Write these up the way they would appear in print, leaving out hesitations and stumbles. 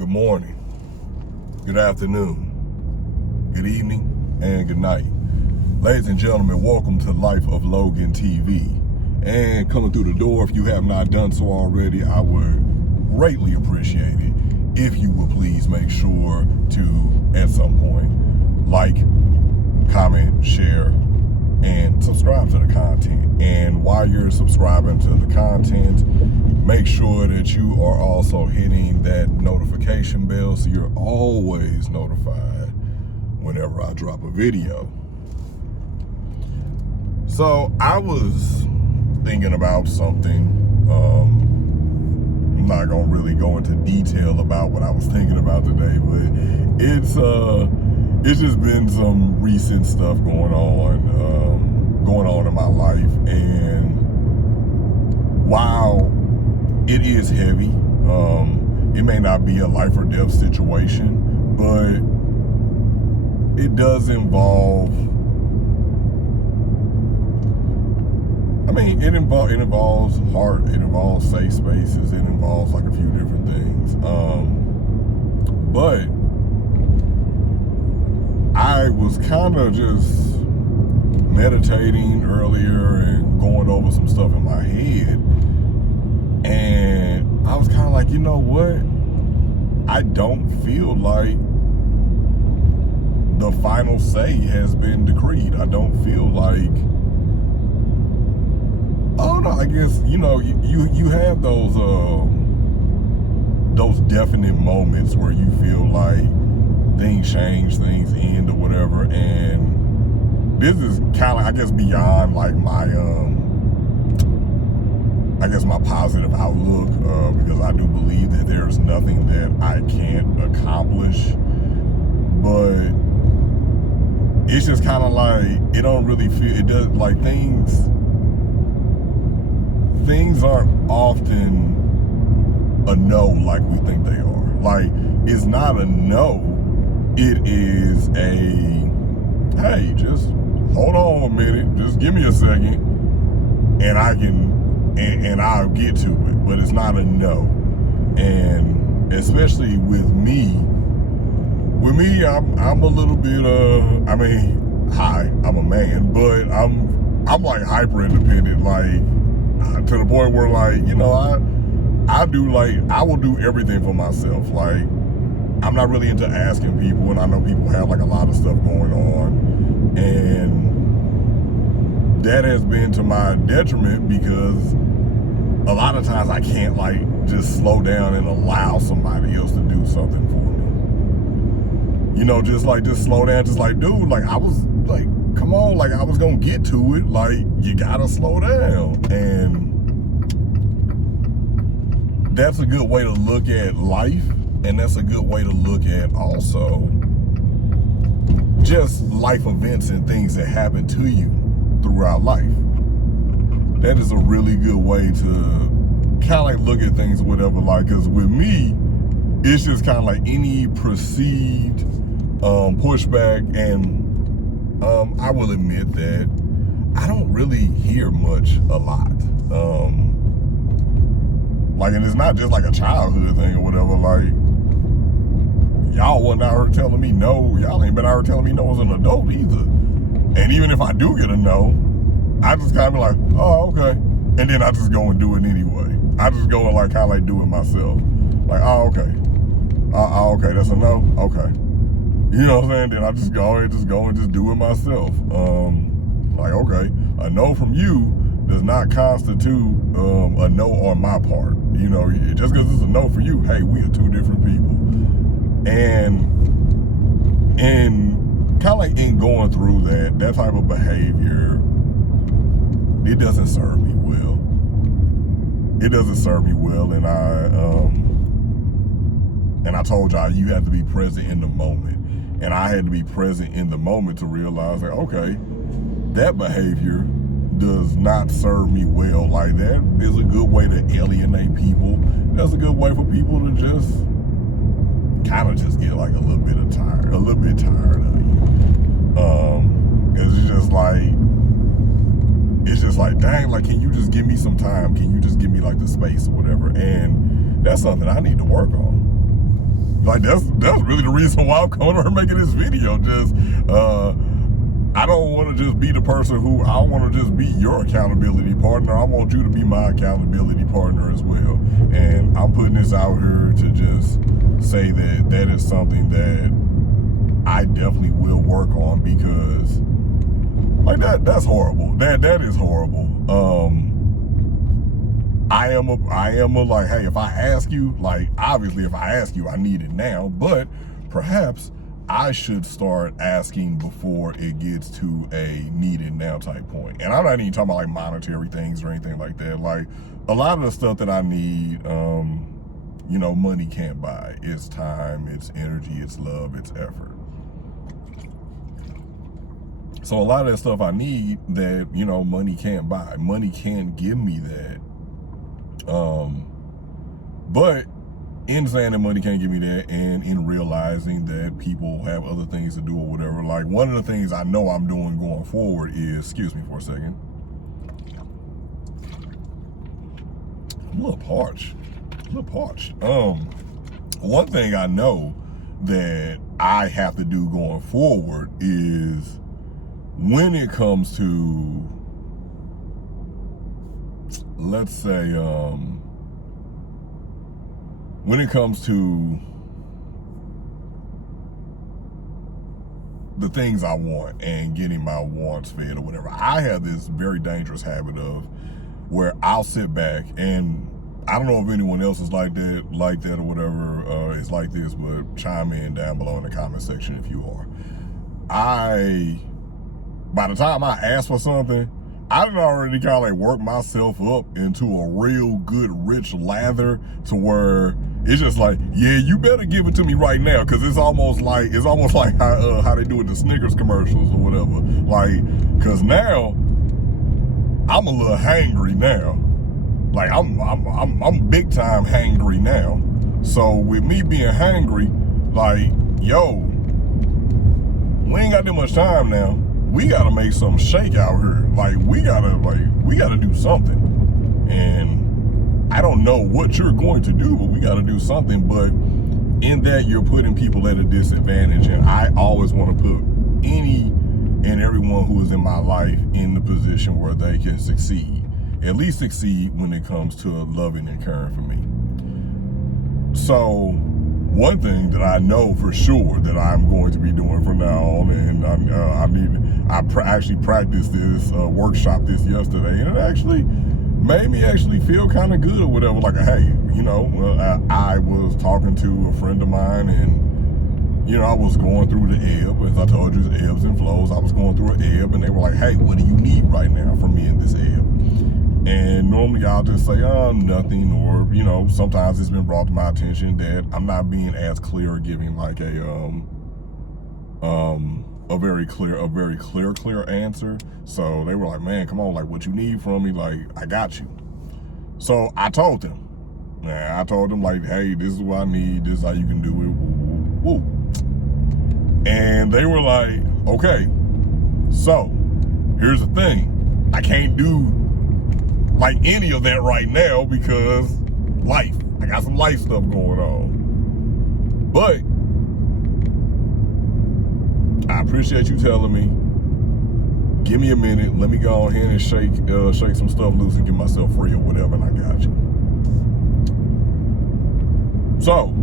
Good morning, good afternoon, good evening, and good night. Ladies and gentlemen, welcome to Life of Logan TV. And coming through the door, if you have not done so already, I would greatly appreciate it if you would please make sure to, at some point, like, comment, share, and subscribe to the content. And while you're subscribing to the content, make sure that you are also hitting that notification bell so you're always notified whenever I drop a video. So I was thinking about something. I'm not gonna really go into detail about what I was thinking about today, but it's just been some recent stuff going on in my life, and while it is heavy, it may not be a life or death situation, but it does involve, it involves heart, it involves safe spaces, it involves like a few different things. But I was kind of just meditating earlier and going over some stuff in my head, and I was kind of like, you know what? I don't feel like the final say has been decreed. I don't feel like, I guess, you have those definite moments where you feel like things change, things end or whatever, and this is kind of, I guess, beyond like my my positive outlook, because I do believe that there's nothing that I can't accomplish, but it's just kind of like, it don't really feel, it does, like, things aren't often a no like we think they are. Like, it's not a no, it is a, hey, just hold on a minute, just give me a second, and I'll get to it. But it's not a no. And especially with me, I'm a little bit, I'm a man, but I'm like hyper independent, like, to the point where, like, I will do everything for myself. Like, I'm not really into asking people, and I know people have like a lot of stuff going on, and that has been to my detriment because a lot of times I can't like just slow down and allow somebody else to do something for me. Just slow down, just like, dude, like, I was like, come on, like, I was gonna get to it, like, you gotta slow down. And that's a good way to look at life, and that's a good way to look at also just life events and things that happen to you throughout life. That is a really good way to kind of like look at things or whatever, like, because with me, it's just kind of like any perceived pushback, and I will admit that I don't really hear much a lot. Like, and it's not just like a childhood thing or whatever, like, y'all wasn't out here telling me no, y'all ain't been out here telling me no as an adult either. And even if I do get a no, I just kind of be like, oh, okay. And then I just go and do it anyway. I just go and like kind of like do it myself. Like, oh, okay. Okay, that's a no? Okay. You know what I'm saying? Then I just go and just do it myself. Like, okay, a no from you does not constitute a no on my part. Just because it's a no for you, hey, we are two different people. And kind of like in going through that type of behavior, it doesn't serve me well. It doesn't serve me well, and I told y'all, you have to be present in the moment. And I had to be present in the moment to realize that, okay, that behavior does not serve me well. Like, that is a good way to alienate people. That's a good way for people to just kind of just get like a little bit tired of you. It's just like, dang, like, can you just give me some time? Can you just give me like the space or whatever? And that's something I need to work on. Like that's really the reason why I'm coming over making this video. Just I don't want to just be the person who, I want to just be your accountability partner. I want you to be my accountability partner as well. And I'm putting this out here to just say that that is something that I definitely will work on, because like that's horrible. That is horrible. I am a like, hey, if I ask you, like, obviously if I ask you, I need it now, but perhaps I should start asking before it gets to a need it now type point. And I'm not even talking about like monetary things or anything like that. Like a lot of the stuff that I need, you know, money can't buy. It's time, it's energy, it's love, it's effort. So a lot of that stuff I need that, you know, money can't buy. Money can't give me that. But in saying that money can't give me that, and in realizing that people have other things to do or whatever, like one of the things I know I'm doing going forward is, excuse me for a second, I'm a little parched. One thing I know that I have to do going forward is, when it comes to, let's say, when it comes to the things I want and getting my wants fed or whatever, I have this very dangerous habit of where I'll sit back, and I don't know if anyone else is like that or whatever, is like this, but chime in down below in the comment section if you are. By the time I ask for something, I done already kind of like work myself up into a real good rich lather to where it's just like, yeah, you better give it to me right now, because it's almost like how they do with the Snickers commercials or whatever. Like, because now I'm a little hangry now. Like I'm big time hangry now. So with me being hangry, like, yo, we ain't got that much time now. We gotta make some shake out here. Like we gotta do something. And I don't know what you're going to do, but we gotta do something. But in that, you're putting people at a disadvantage. And I always want to put any and everyone who is in my life in the position where they can succeed. At least succeed when it comes to loving and caring for me. So one thing that I know for sure that I'm going to be doing from now on, and I actually practiced this workshop this yesterday, and it actually made me actually feel kind of good or whatever. Like, hey, you know, I was talking to a friend of mine, and you know, I was going through the ebb, as I told you, the ebbs and flows. I was going through an ebb, and they were like, hey, what do you need right now from me in this ebb? And normally I'll just say, nothing, or, you know, sometimes it's been brought to my attention that I'm not being as clear or giving like a very clear answer. So they were like, man, come on, like what you need from me, like I got you. So I told them, like, hey, this is what I need, this is how you can do it, woo. And they were like, okay, so here's the thing, I can't do like any of that right now because life. I got some life stuff going on. But I appreciate you telling me. Give me a minute. Let me go ahead and shake some stuff loose and get myself free or whatever, and I got you. So,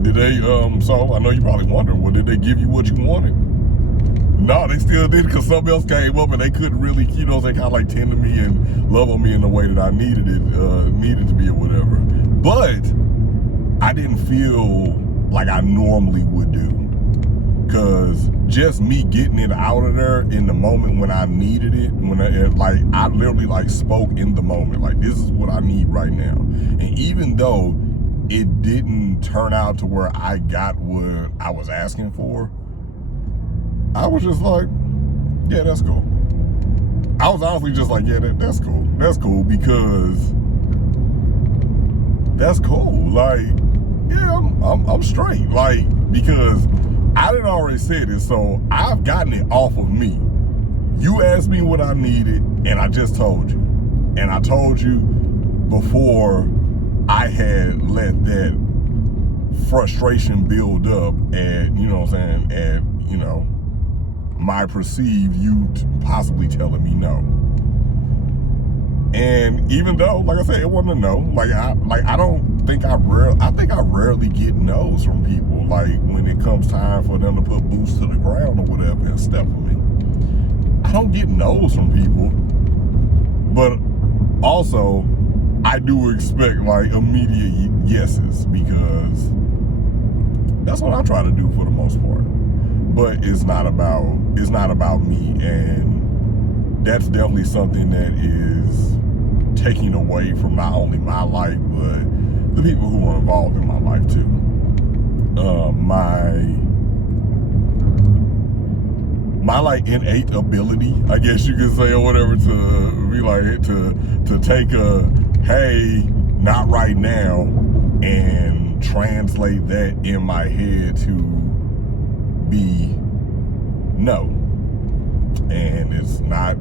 did they, so I know you're probably wondering, well, did they give you what you wanted? No, they still did, because something else came up and they couldn't really, you know, they kind of like tend to me and love on me in the way that I needed to be or whatever. But I didn't feel like I normally would do, because just me getting it out of there in the moment when I needed it, I literally like spoke in the moment, like this is what I need right now. And even though it didn't turn out to where I got what I was asking for, I was just like, yeah, that's cool. I was honestly just like, yeah, that's cool. That's cool, because that's cool. Like, yeah, I'm straight. Like, because I didn't already say this, so I've gotten it off of me. You asked me what I needed, and I just told you. And I told you before I had let that frustration build up at, you know what I'm saying, at, you know, my perceived you possibly telling me no. And even though, like I said, it wasn't a no. I think I rarely get no's from people. Like when it comes time for them to put boots to the ground or whatever and step with me, I don't get no's from people. But also, I do expect like immediate yeses, because that's what I try to do for the most part. But it's not about me, and that's definitely something that is taking away from not only my life, but the people who are involved in my life too. My like innate ability, I guess you could say, or whatever, to be like, to take a hey, not right now, and translate that in my head to be no. And it's not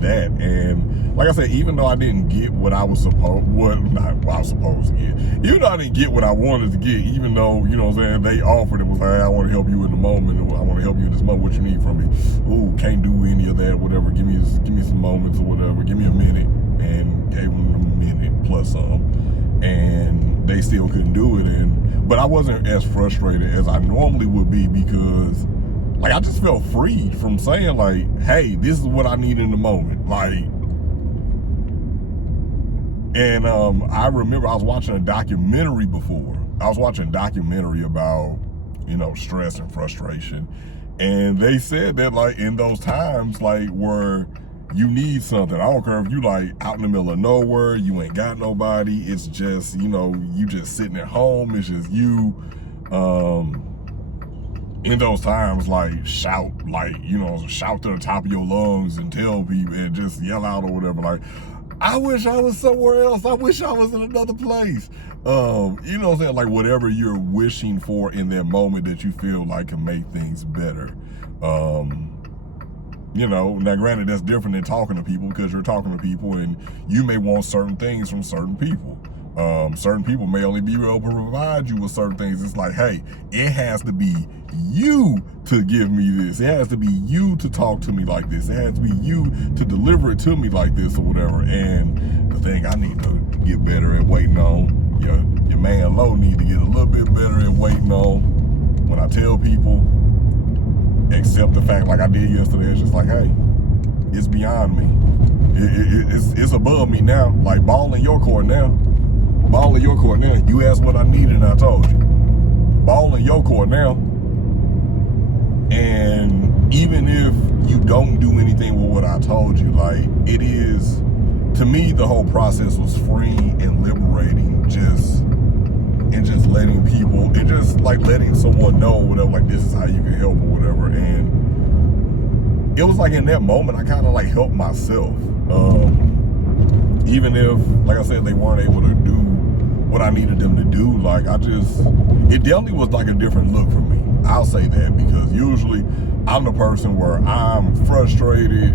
that. And like I said, even though I didn't get what I was supposed to get, even though I didn't get what I wanted to get, even though, you know what I'm saying, they offered it, was like, hey, I want to help you in the moment, or I want to help you in this moment, what you need from me? Ooh, can't do any of that, whatever, give me some moments or whatever, give me a minute, and gave them a minute plus some, and they still couldn't do it. But I wasn't as frustrated as I normally would be, because like I just felt free from saying like, hey, this is what I need in the moment. Like, and I remember I was watching a documentary before. I was watching a documentary about, you know, stress and frustration. And they said that like in those times, like where you need something, I don't care if you like out in the middle of nowhere, you ain't got nobody, it's just, you know, you just sitting at home, it's just you, in those times, like shout, like, you know, shout to the top of your lungs and tell people and just yell out or whatever, like, I wish I was somewhere else, I wish I was in another place. You know what I'm saying, like whatever you're wishing for in that moment that you feel like can make things better. You know, now granted, that's different than talking to people, because you're talking to people and you may want certain things from certain people. Certain people may only be able to provide you with certain things. It's like, hey, it has to be you to give me this. It has to be you to talk to me like this. It has to be you to deliver it to me like this or whatever. And the thing I need to get better at waiting on, your man Lo need to get a little bit better at waiting on. When I tell people, accept the fact like I did yesterday, it's just like, hey, it's beyond me. It's above me now. Like, ball in your court now. Ball in your court now. You asked what I needed and I told you. Ball in your court now. And even if you don't do anything with what I told you, like, it is, to me, the whole process was freeing and liberating, just letting people, and just like letting someone know whatever, like, this is how you can help or whatever. And it was like in that moment I kind of like helped myself. Even if, like I said, they weren't able to do what I needed them to do, like it definitely was like a different look for me. I'll say that, because usually I'm the person where I'm frustrated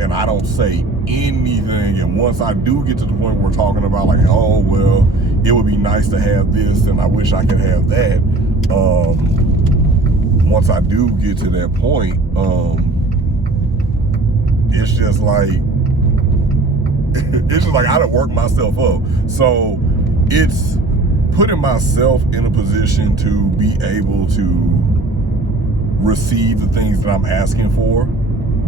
and I don't say anything. And once I do get to the point where we're talking about like, oh, well, it would be nice to have this and I wish I could have that. Once I do get to that point, it's just like I done worked myself up. So it's putting myself in a position to be able to receive the things that I'm asking for,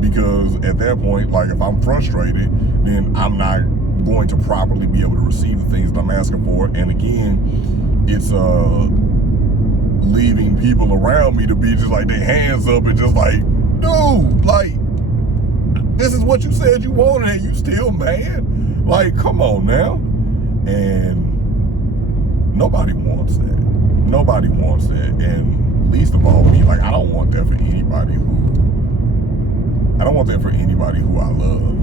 because at that point, like, if I'm frustrated, then I'm not going to properly be able to receive the things that I'm asking for. And again, it's leaving people around me to be just like their hands up and just like, dude, like, this is what you said you wanted and you still mad? Like, come on now. And nobody wants that. Nobody wants that. And least of all me, like, I don't want that for anybody who I love.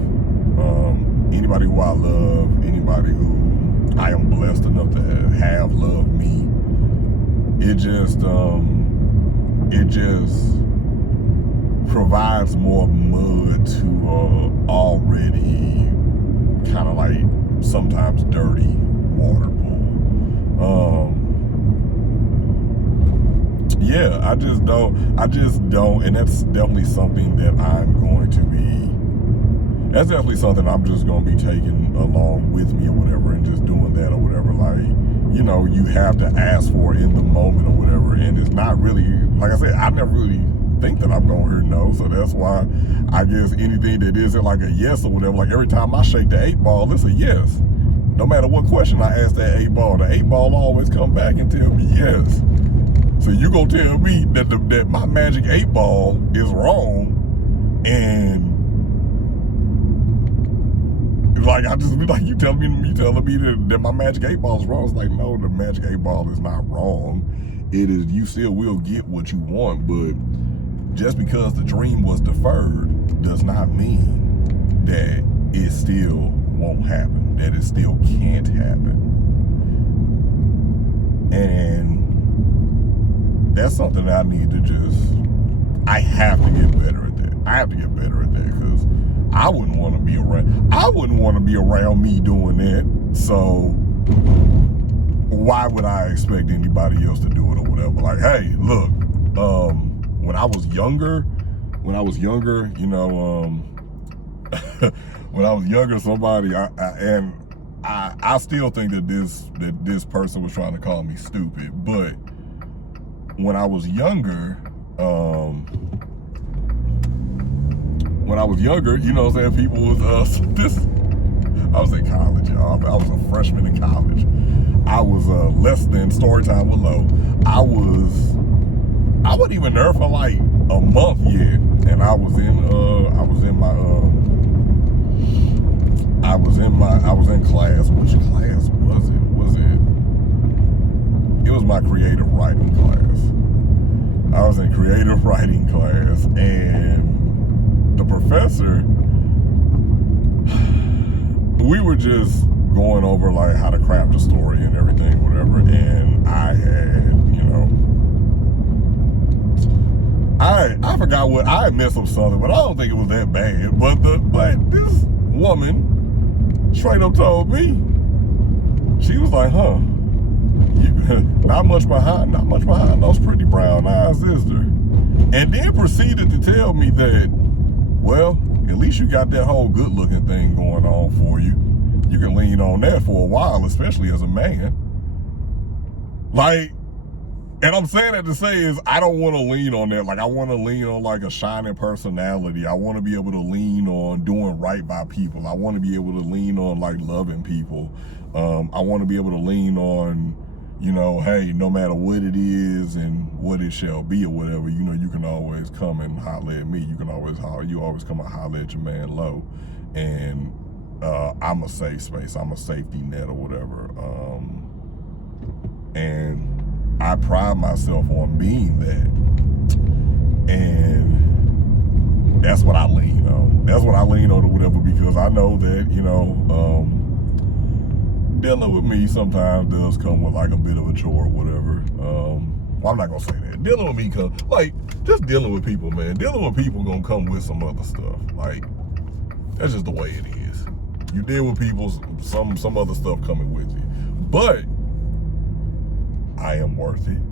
Anybody who I love, anybody who I am blessed enough to have love me. It just provides more mud to already kind of like sometimes dirty water pool. Yeah, I just don't, and that's definitely something that that's definitely something I'm just going to be taking along with me or whatever, and just doing that or whatever. Like, you have to ask for it in the moment or whatever, and it's not really, like I said, I never really think that I'm going to hear no, so that's why I guess anything that isn't like a yes or whatever, like every time I shake the 8-ball, it's a yes. No matter what question I ask that 8-ball, the 8-ball always come back and tell me yes. So you gonna tell me that my magic 8-ball is wrong, and like I just be like, you telling me that my magic 8-ball is wrong? It's like, no, the magic 8-ball is not wrong. It is, you still will get what you want, but just because the dream was deferred does not mean that it still won't happen, that it still can't happen. And that's something that I have to get better at that. I have to get better at that, because I wouldn't want to be around me doing that. So why would I expect anybody else to do it or whatever? Like, hey, look, when I was younger, when I was younger, somebody, I still think that this person was trying to call me stupid, but when I was younger, people was, I was in college, y'all. I was a freshman in college. I was less than Storytime with Lo. I wasn't even there for like a month yet, and I was in class. Which class was it? It was my creative writing class. I was in creative writing class, and the professor, we were just going over like how to craft a story and everything, whatever, and I had, I forgot what, I had messed up something, but I don't think it was that bad, but this woman straight up told me, she was like, not much behind those pretty brown eyes, is there? And then proceeded to tell me that, well, at least you got that whole good looking thing going on for you. You can lean on that for a while, especially as a man. Like, and I'm saying that to say is, I don't want to lean on that. Like, I want to lean on like a shining personality. I want to be able to lean on doing right by people. I want to be able to lean on like loving people. I want to be able to lean on, hey, no matter what it is and what it shall be or whatever, you can always come and holler at me. You always come and holler at your man Lo. And I'm a safe space. I'm a safety net or whatever. And I pride myself on being that. And that's what I lean on. That's what I lean on or whatever, because I know that, dealing with me sometimes does come with like a bit of a chore or whatever. Well, I'm not gonna say that. Dealing with me just dealing with people, man. Dealing with people gonna come with some other stuff. Like, that's just the way it is. You deal with people, some other stuff coming with you. But I am worth it.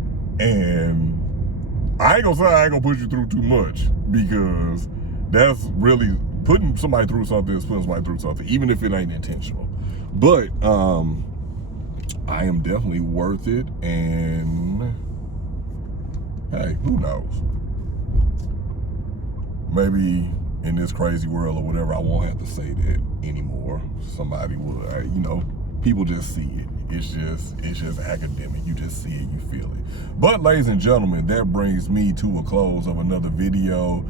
And I ain't gonna say I ain't gonna push you through too much, because that's really putting somebody through something is putting somebody through something, even if it ain't intentional. But I am definitely worth it, and hey, who knows? Maybe in this crazy world or whatever, I won't have to say that anymore. Somebody will, people just see it. It's just academic. You just see it, you feel it. But ladies and gentlemen, that brings me to a close of another video.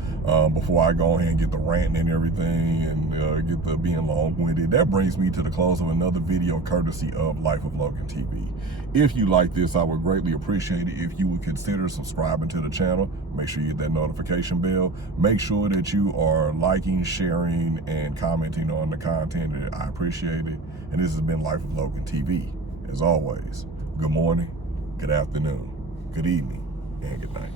Before I go ahead and get the ranting and everything and get the being long-winded, that brings me to the close of another video courtesy of Life of Logan TV. If you like this, I would greatly appreciate it if you would consider subscribing to the channel. Make sure you hit that notification bell. Make sure that you are liking, sharing, and commenting on the content. I appreciate it. And this has been Life of Logan TV. As always, good morning, good afternoon, good evening, and good night.